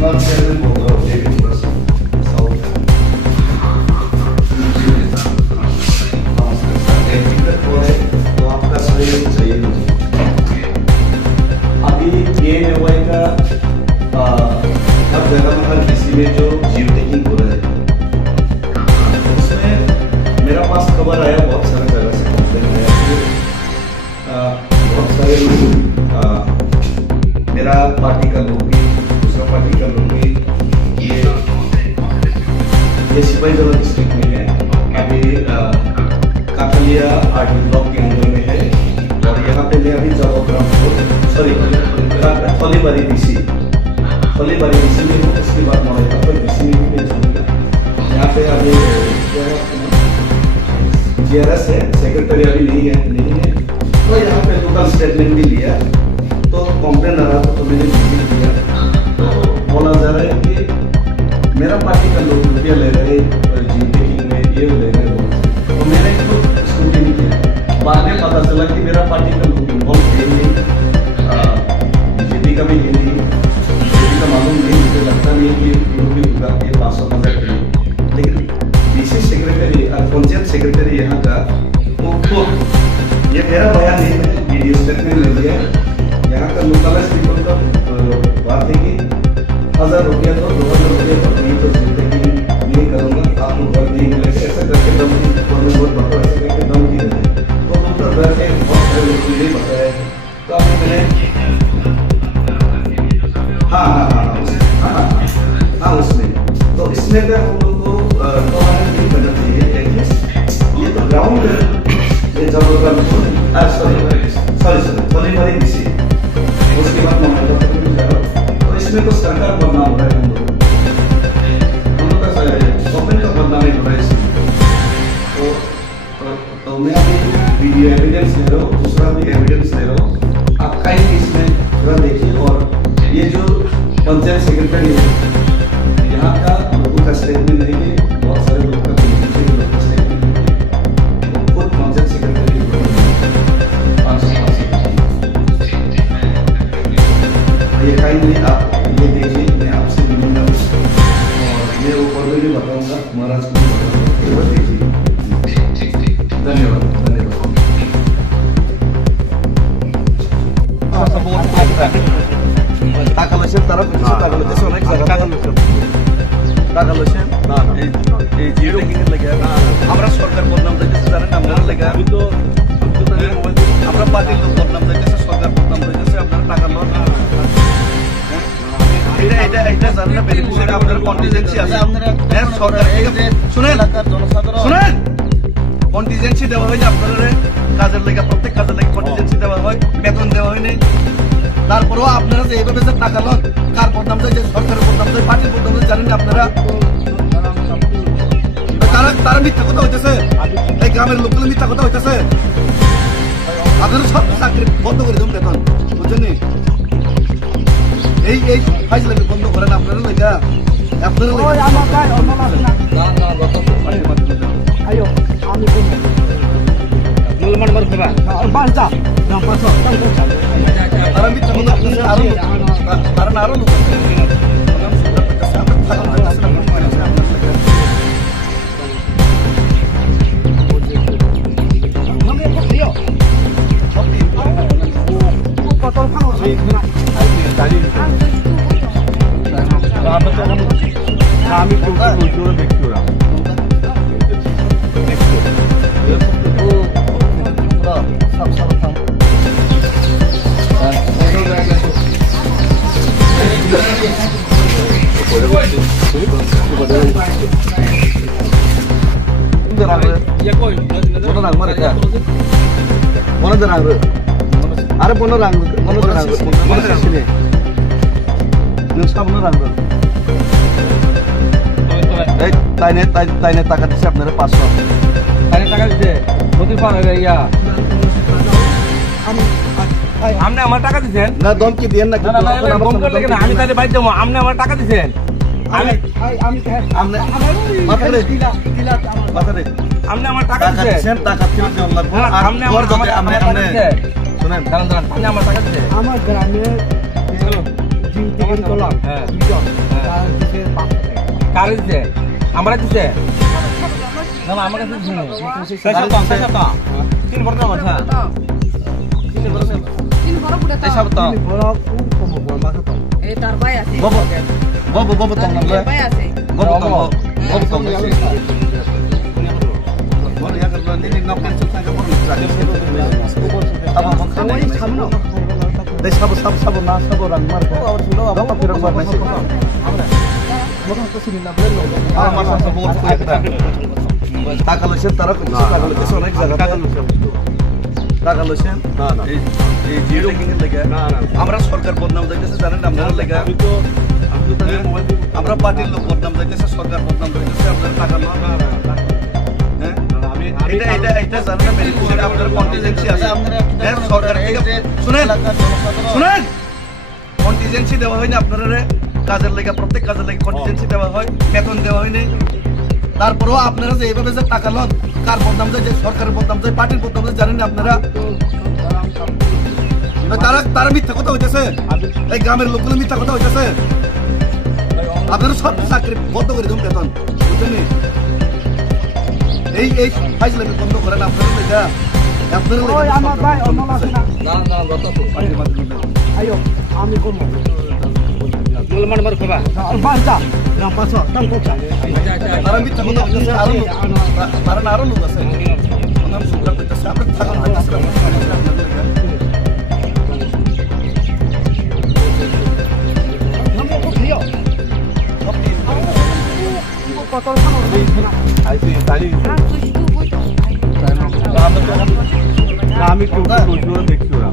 मैं चेयरमैन बोल रहा हूँ जेबी प्लस साउथ तो आपका सहयोग चाहिए मुझे। अभी ये नेवाई का हर जगह में हर किसी में जो जीव टेकिंग हो रहा है उसमें मेरा पास खबर आया, बहुत सारे जगह से कंप्लेन आया कि बहुत सारे लोग मेरा पार्टी का लोग भी दूसरा पार्टी का लोग भी ये सिपाहीजला डिस्ट्रिक्ट में है, अभी काकलिया आरटी ब्लॉक के अंदर में है और यहाँ पे मैं अभी जवाग्राम सॉरी फलीबारी डीसी में हूँ। उसके बाद मैं यहाँ पर डीसी में भी जाऊँगा। यहाँ पे अभी GRS है, सेक्रेटरी अभी नहीं है तो यहाँ पे लोकल स्टेटमेंट भी लिया तो कंप्लेन आ रहा था तो मैंने विजिट किया तो बोला जा रहा है कि मेरा पार्टी का लोग रुपया ले रहे जीपी में ये ले रहे तो मैंने खुद स्क्रूटिनी किया। बाद में पता चला कि मेरा पार्टी का लोग इन्वॉल्व है नहीं, बीजेपी का भी है नहीं, बीजेपी का मालूम नहीं, मुझे लगता नहीं कि लोग भी होगा ये 500,000 के लिए। लेकिन डीसी सेक्रेटरी पंचायत सेक्रेटरी यहाँ का वो खुद ये मेरा बयान नहीं है, वीडियो स्टेटमेंट ले लिया। यहाँ का लोकलाइज पीपल का बात है कि 1,000 रुपया तो 2,000 रुपया तो नहीं तो जिंदगी नहीं करूँगा, आप लोग घर नहीं मिलेगा, ऐसा करके दम की बहुत बताओ, ऐसा करके दम की रहते तो तुम तो घर के बहुत सारे लोग मुझे बताया है। तो अभी मैंने हाँ उसमें तो इसमें हम लोग को नहीं करना चाहिए एटलीस्ट ये तो ग्राउंड है ये जवाग्राम सॉरी फलीबारी डीसी उसके बाद मामला तो इसमें तो सरकार बदनाम हो रहा है, हम लोग का गवर्नमेंट का बदनाम हो रहा है इसमें। तो मैं अभी वीडियो एविडेंस ले रहा हूँ, दूसरा भी एविडेंस ले रहा हूँ, आपका ही इसमें थोड़ा देखिए। और ये जो पंचायत सेक्रेटरी है यहाँ का लोगों का स्टेटमेंट देंगे, बहुत सारे लोग का स्टेटमेंट वो खुद पंचायत सेक्रेटरी ये काइंडली आप ये देखिए, मैं आपसे मिलूंगा और मैं ऊपर में भी बताऊंगा, महाराज को भी बताऊंगा, देखिए। धन्यवाद Takalosem taraf takalosem naik takalosem এই জিরো কিনে লাগে আমরা সরকার বদনাম দিতেছি জানেন আপনারা লাগে আমি তো আমরা পার্টির লোক বদনাম দিতেছি, সরকার বদনাম দিতেছে, আপনারা টাকা লোন এটা জানেন না বেনিফিশিয়ারি আপনার কন্টিজেন্সি আছে আপনারা সরকার শুনেন কন্টিজেন্সি দেওয়া হয় আপনারা কাজের লাগে, প্রত্যেক কাজের লাগে কন্টিজেন্সি দেওয়া হয়, বেতন দেওয়া হয় নাই। তারপরেও আপনারা যে এইভাবে যে টাকা লোন কার বদনাম দেয়, যে সরকারের বদনাম দেয়, পার্টির বদনাম দেয়, জানেন আপনারা তারা মিথ্যা কথা হইতেছে, এই গ্রামের লোকগুলো মিথ্যা কথা হইতেছে। আপনারা সব চাকরি বন্ধ করে দেবেন বেতন, বুঝছেন? এই ফাইজলামি বন্ধ করেন আপনারা লেগা আপনারা kami kultur bekura. Ada penerang, mana sini? Nusab penerang. Tanya takat siap nere pasok. Tanya takat deh. Motifan ada ya. हमने हमारा टाका दिसेन ना दम की दियन ना दम कर लेकिन हम तारे भाई जमा हमने हमारा टाका दिसेन हमने मात्र तिला मात्र हमने हमारा टाका दिसेन टाका तिला हमने सुनेन हमने हमारा टाका दिसेन हमारे ग्राम में থেকে তোলাম হ্যাঁ। দুজন হ্যাঁ। তার দিছে 500 টাকা কারে দিছে আমরা দিছে না আমার কাছে দিছে তিন বড় না মাথা তিন বড় বুড়া তো তিনি বড় কম বড় মাথা তো এই তার ভাই আছে Bobo tong nang ভাই আছে Bobo tong Boleh ya kalau ini ngapain susah ke boleh terakhir. Apa makan ওই ini? সামনে Dai sabu na sabu rang mar ko. Apa pirang bar nasi? মোটা তো সিনি না বলে Ah masa sabu ko ekta. Takalosen tara ko takalosen onek jaga. Takalosen? না না এই zero king এর লাগা না না আমরা সরকার বদনাম যাইতেছে জানেন আপনারা লাগা আমি তো তাদের মোবাইল আমরা পার্টির লোক বদনাম যাইতেছে সরকার বদনাম যাইতেছে আপনারা টাকা না হ্যাঁ আমি এটা জানেন না বেনিফিশিয়ারি আপনার কন্টিজেন্সি আছে হ্যাঁ সরকার থেকে শুনেন শুনেন কন্টিজেন্সি দেওয়া হয় না আপনারা কাজের লাগা প্রত্যেক কাজের লাগা কন্টিজেন্সি দেওয়া হয় বেতন দেওয়া হয় না তারপরেও আপনারা যে এইভাবে যে টাকা লন কার বদনাম যায় যে সরকারের বদনাম যায় পার্টির বদনাম যায় জানেন না আপনারা তারা মিথ্যা কথা হইতেছে এই গ্রামের লোকগুলো মিথ্যা কথা হইতেছে আপনারা সব চাকরি বন্ধ করে দেন বেতন বুঝলেন এই ফাইজলামি বন্ধ করেন আপনারা লেখা আপনারা ওই আমার ভাই অন্য আছে না না গত তো আইও আমি কোন মুল মান মার খাবা বাচ্চা না পাঁচশো দাম কত তারা মিথ্যা কথা হইতেছে আরো লোক তারা আরো লোক আছে নাম সুন্দর হইতেছে আপনারা থাকুন হইতেছে কত খানো আইছি তালি আর তুই তো বই তো আমি কেউ দেখছি ওরা